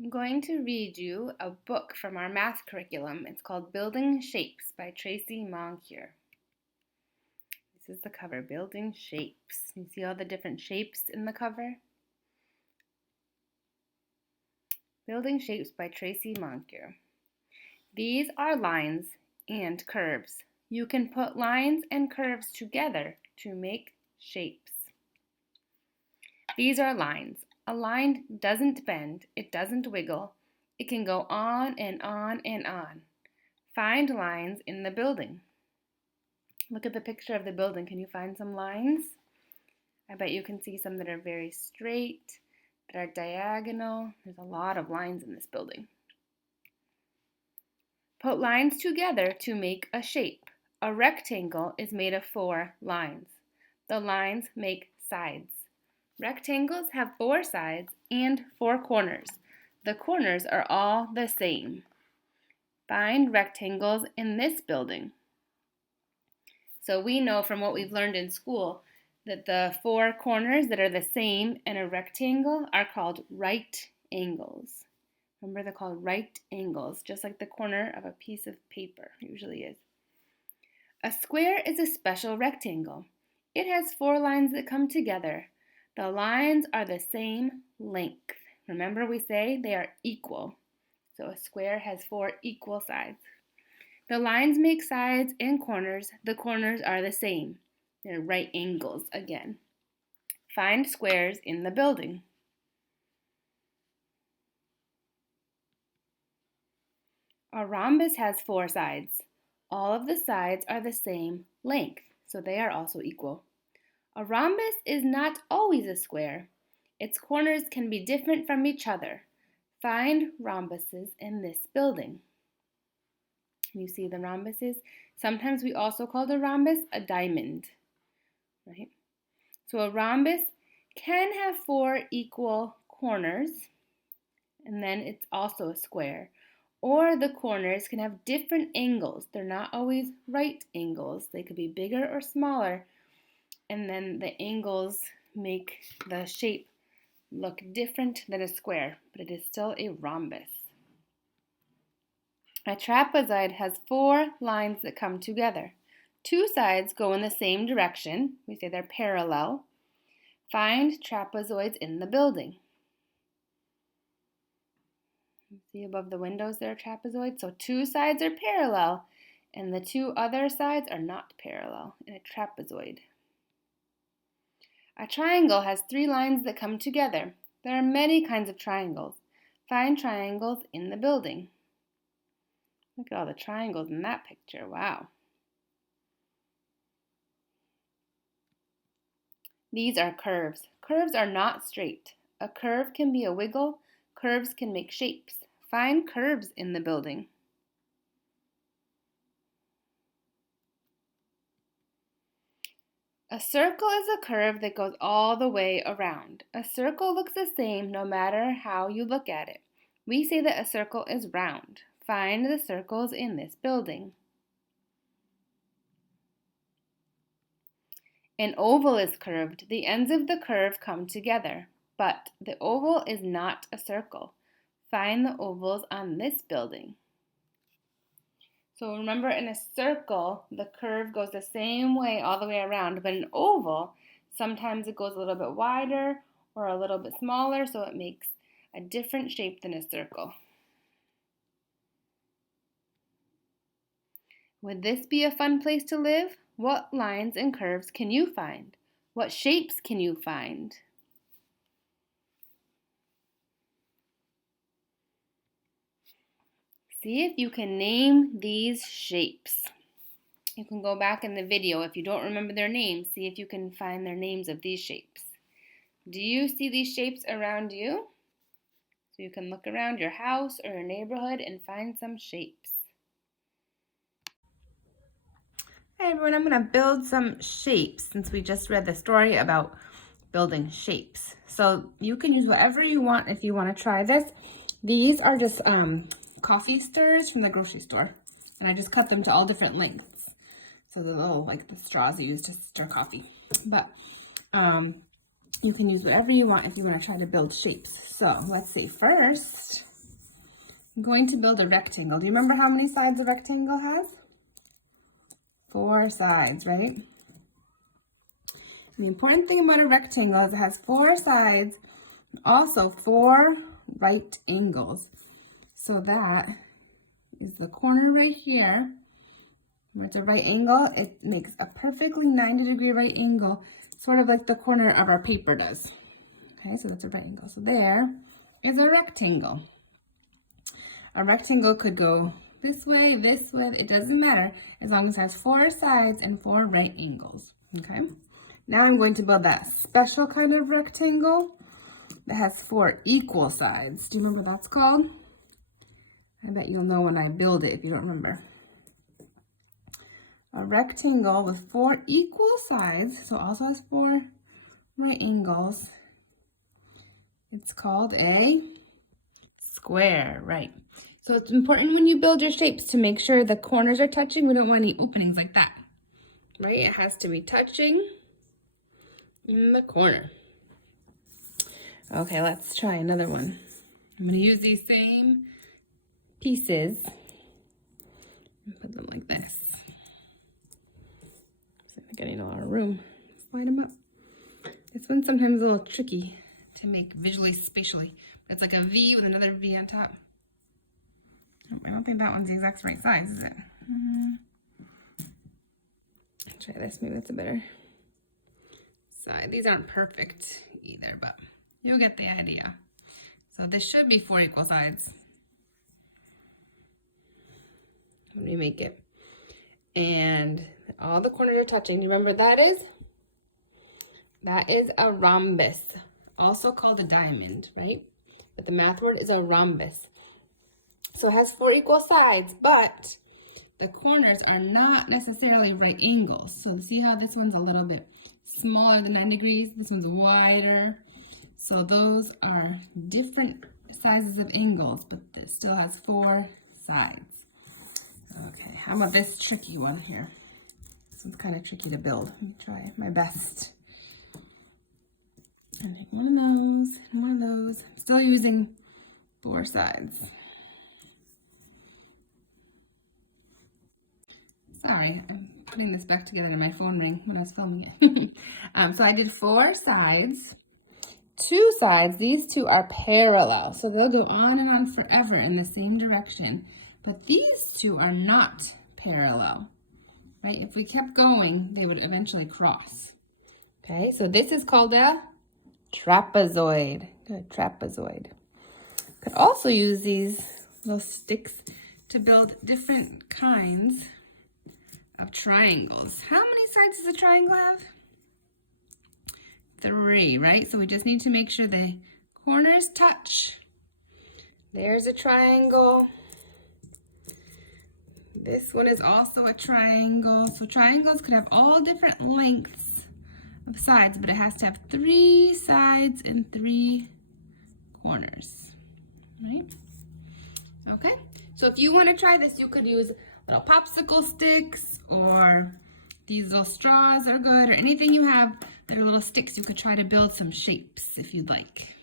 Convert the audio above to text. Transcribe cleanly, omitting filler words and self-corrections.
I'm going to read you a book from our math curriculum. It's called Building Shapes by Tracy Moncure. This is the cover, Building Shapes. You see all the different shapes in the cover? Building Shapes by Tracy Moncure. These are lines and curves. You can put lines and curves together to make shapes. These are lines. A line doesn't bend, it doesn't wiggle. It can go on and on and on. Find lines in the building. Look at the picture of the building. Can you find some lines? I bet you can see some that are very straight, that are diagonal. There's a lot of lines in this building. Put lines together to make a shape. A rectangle is made of 4 lines. The lines make sides. Rectangles have 4 sides and 4 corners. The corners are all the same. Find rectangles in this building. So we know from what we've learned in school that the 4 corners that are the same in a rectangle are called right angles. Remember, they're called right angles, just like the corner of a piece of paper usually is. A square is a special rectangle. It has 4 lines that come together. The lines are the same length. Remember, we say they are equal. So a square has 4 equal sides. The lines make sides and corners. The corners are the same. They're right angles again. Find squares in the building. A rhombus has 4 sides. All of the sides are the same length, so they are also equal. A rhombus is not always a square. Its corners can be different from each other. Find rhombuses in this building. You see the rhombuses? Sometimes we also call the rhombus a diamond, right? So a rhombus can have 4 equal corners, and then it's also a square. Or the corners can have different angles. They're not always right angles. They could be bigger or smaller, and then the angles make the shape look different than a square, but it is still a rhombus. A trapezoid has 4 lines that come together. 2 sides go in the same direction. We say they're parallel. Find trapezoids in the building. See above the windows there are trapezoids? So 2 sides are parallel, and the 2 other sides are not parallel in a trapezoid. A triangle has 3 lines that come together. There are many kinds of triangles. Find triangles in the building. Look at all the triangles in that picture. Wow. These are curves. Curves are not straight. A curve can be a wiggle. Curves can make shapes. Find curves in the building. A circle is a curve that goes all the way around. A circle looks the same no matter how you look at it. We say that a circle is round. Find the circles in this building. An oval is curved. The ends of the curve come together, but the oval is not a circle. Find the ovals on this building. So remember, in a circle, the curve goes the same way all the way around, but an oval, sometimes it goes a little bit wider or a little bit smaller, so it makes a different shape than a circle. Would this be a fun place to live? What lines and curves can you find? What shapes can you find? See if you can name these shapes. You can go back in the video. If you don't remember their names, see if you can find their names of these shapes. Do you see these shapes around you? So you can look around your house or your neighborhood and find some shapes. Hi everyone, I'm going to build some shapes since we just read the story about building shapes. So you can use whatever you want if you want to try this. These are just coffee stirrers from the grocery store, and I just cut them to all different lengths. So the little, like the straws you use to stir coffee. But you can use whatever you want if you want to try to build shapes. So let's see, first I'm going to build a rectangle. Do you remember how many sides a rectangle has? 4 sides, right? The important thing about a rectangle is it has 4 sides, also 4 right angles. So that is the corner right here. Where it's a right angle, it makes a perfectly 90-degree right angle, sort of like the corner of our paper does. Okay, so that's a right angle. So there is a rectangle. A rectangle could go this way, it doesn't matter, as long as it has 4 sides and 4 right angles. Okay, now I'm going to build that special kind of rectangle that has 4 equal sides. Do you remember what that's called? I bet you'll know when I build it if you don't remember. A rectangle with 4 equal sides, so also has 4 right angles. It's called a square, right? So it's important when you build your shapes to make sure the corners are touching. We don't want any openings like that, right? It has to be touching in the corner. Okay, let's try another one. I'm going to use these same pieces and put them like this. So I'm getting a lot of room. Slide them up. This one's sometimes a little tricky to make visually, spatially. It's like a V with another V on top. I don't think that one's the exact right size, is it? Try this, maybe that's a better side. These aren't perfect either, but you'll get the idea. So this should be 4 equal sides. Let me make it. And all the corners are touching. Do you remember what that is? That is a rhombus, also called a diamond, right? But the math word is a rhombus. So it has 4 equal sides, but the corners are not necessarily right angles. So see how this one's a little bit smaller than 9 degrees? This one's wider. So those are different sizes of angles, but this still has 4 sides. Okay, how about this tricky one here? This one's kind of tricky to build. Let me try my best. And take one of those and one of those. I'm still using 4 sides. Sorry, I'm putting this back together and my phone rang when I was filming it. So I did 4 sides. 2 sides, these 2 are parallel. So they'll go on and on forever in the same direction. But these 2 are not parallel, right? If we kept going, they would eventually cross. Okay, so this is called a trapezoid. Good, trapezoid. Could also use these little sticks to build different kinds of triangles. How many sides does a triangle have? 3, right? So we just need to make sure the corners touch. There's a triangle. This one is also a triangle. So triangles could have all different lengths of sides, but it has to have 3 sides and 3 corners, right? Okay, so if you want to try this, you could use little popsicle sticks or these little straws are good, or anything you have that are little sticks. You could try to build some shapes if you'd like.